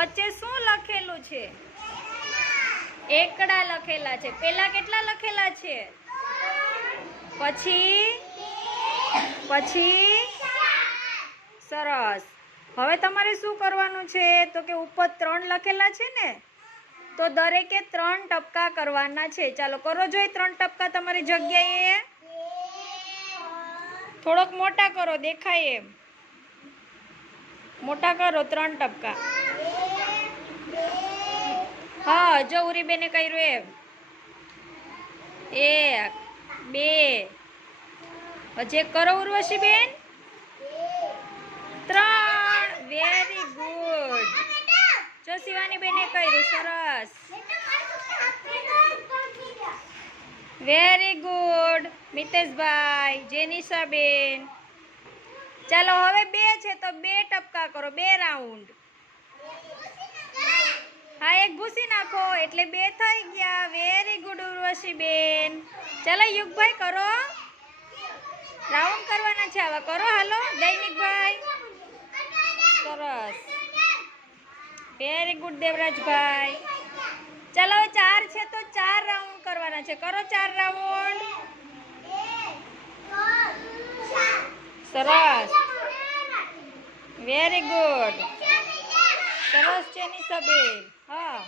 વચ્ચે શું લખેલું છે? એકડા લખેલા છે. પેલા કેટલા લખેલા છે? પછી સરસ. હવે તમારે શું કરવાનું છે? તો કે ઉપર 3 લખેલા છે ને, તો દરેકે 3 ટપકા કરવાના છે. ચાલો કરો જોઈએ 3 ટપકા તમારી જગ્યાએ. થોડોક મોટા કરો, દેખાય એમ. મોટા કરો 3 ટપકા. હા, જો ઉરીબેને કર્યું એમ. 1 2. હજી કરો ઉર્વશીબેન. 3. Very good. જો શિવાની બેને કર્યું. સરસ. વેરી ગુડ મિતેશભાઈ, જેનિશા બેન. ચાલો હવે 2 છે તો 2 ટપકા કરો, 2 રાઉન્ડ. હા, એક ભૂસી નાખો એટલે 2 થઈ ગયા. વેરી ગુડ ઉર્વશી બેન. ચાલો યુગભાઈ કરો. રાઉન્ડ કરવાના છે આવા. કરો હાલો દૈનિકભાઈ. સરસ. Very good Devrajbhai. ચાલો 4 છે તો 4 રાઉન્ડ કરવાના છે. કરો 4 રાઉન્ડ. સરસ. Very good. સરસ છે નિશાબેન. હા,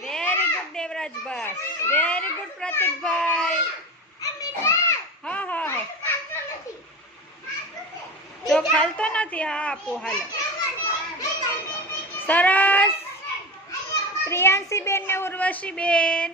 very good Devrajbhai. Very good Pratikbhai. હા હા હા, જો ખાલતો નથી. હા આપો હાલો. સરસ. પ્રિયાંશી બેન ને ઉર્વશી બેન.